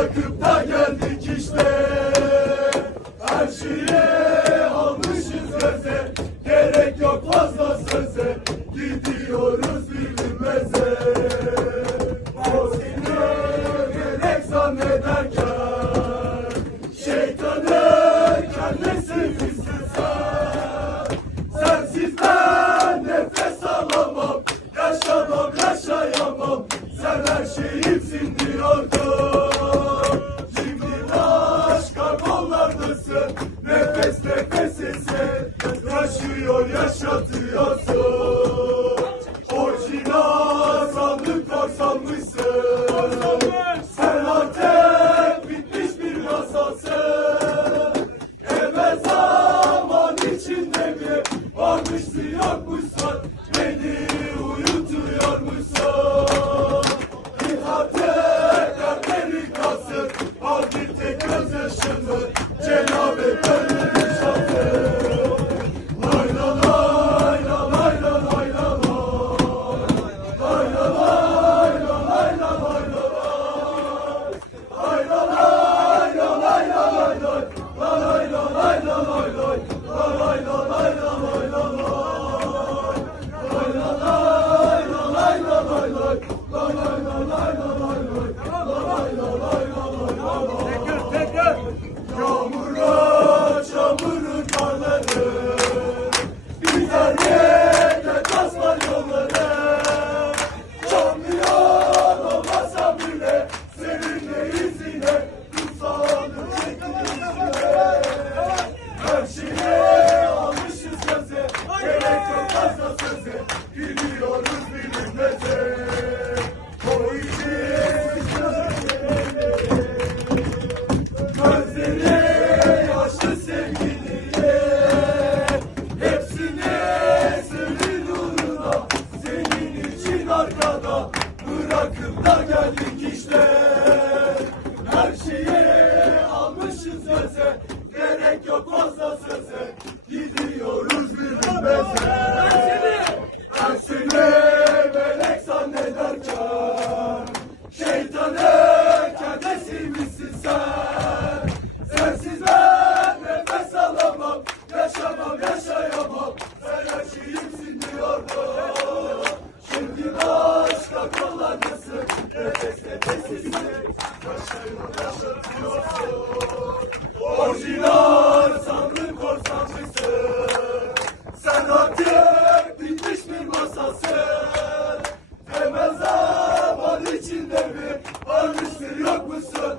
Bırakıp da geldik işte. Her şeye almışız göze Gerek yok fazla söze. Gidiyoruz bir Dios. kızı gidiyoruz bilinmeze. O işin gözleri yaşlı sevgiliye hepsine senin uğruna senin için arkada bırakıp da geldik işte. Sen? Sensiz ben nefes alamam Yaşamam yaşayamam Sen her şeyimsin diyordum Şimdi başka kollardasın Nefes nefesisin Yaşayamam yaşatıyorsun Orijinal sandım korsan mısın? Sen artık bitmiş bir masasın Temel zaman içinde mi varmıştır yok musun?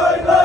Bye-bye.